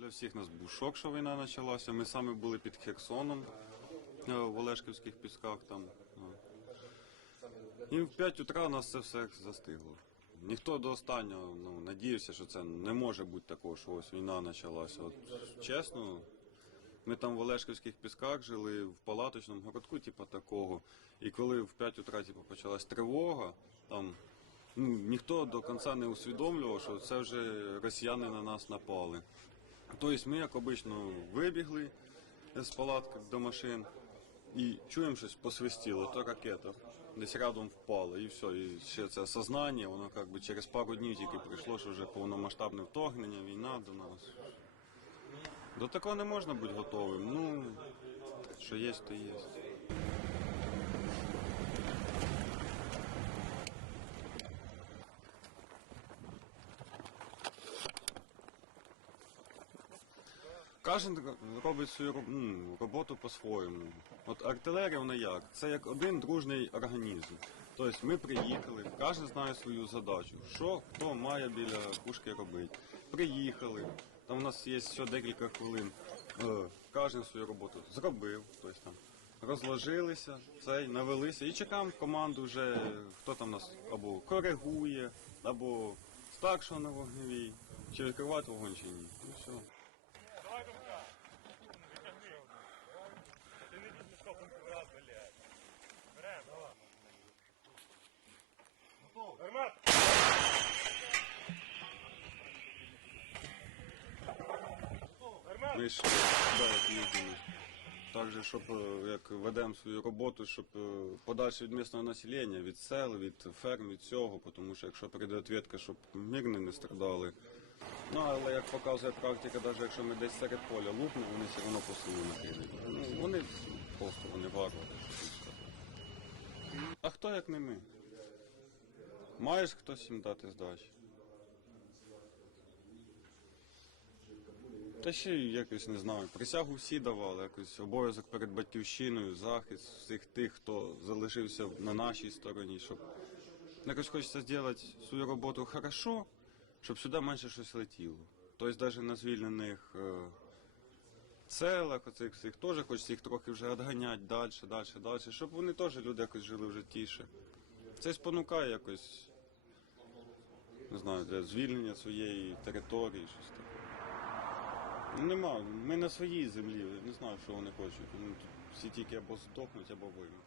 Для всіх нас був шок, що війна почалася. Ми самі були під Херсоном в Олешківських пісках там. І в 5 утра у нас це все застигло. Ніхто до останнього надіявся, що це не може бути такого, що ось війна почалася. От, чесно, ми там в Олешківських пісках жили в палаточному городку, типу такого. І коли в 5 утра почалась тривога, там ніхто до кінця не усвідомлював, що це вже росіяни на нас напали. Тобто ми, як обично, вибігли з палатки до машин і чуємо щось посвистіло, то ракета десь рядом впала і все. І ще це сознання, воно якби через пару днів тільки прийшло, що вже повномасштабне вторгнення, війна до нас. До такого не можна бути готовим. Ну, що є, то є. Кожен робить свою роботу по-своєму. От артилерія, вона як? Це як один дружний організм. Тобто ми приїхали, кожен знає свою задачу, що хто має біля пушки робити. Приїхали, там у нас є все декілька хвилин, кожен свою роботу зробив, тобто там розложилися, навелися і чекаємо команду вже, хто там нас або коригує, або старшого на вогневій, чи відкривати вогонь, чи ні. І все. Давай, Ромка. Відтягни його. Ти не візьмеш копом раз, блядь. Берем, давай. Готов. Гармат. Гармат. Ми ж як їздили. Так же, щоб як ведемо свою роботу, щоб подальше від місцевого населення, від сел, від ферм, від цього, тому що якщо прийде відповідка, щоб мирні не страдали. Ну, але як показує практика, навіть якщо ми десь серед поля лупнемо, вони все одно по селу накидають. Ну, вони просто варвари. А хто як не ми? Маєш хтось їм дати здачі? Та ще якось не знаю. Присягу всі давали, якось обов'язок перед батьківщиною, захист всіх тих, хто залишився на нашій стороні, щоб якось хочеться зробити свою роботу хорошо, щоб сюди менше щось летіло. Тобто навіть на звільнених селах, оцих всіх теж хочеться їх трохи вже відганяти далі, щоб вони теж люди якось жили вже тіше. Це спонукає якось, не знаю, для звільнення своєї території, щось таке. Нема, ми на своїй землі, не знаю, що вони хочуть. Вони всі тільки або здохнуть, або виймуть.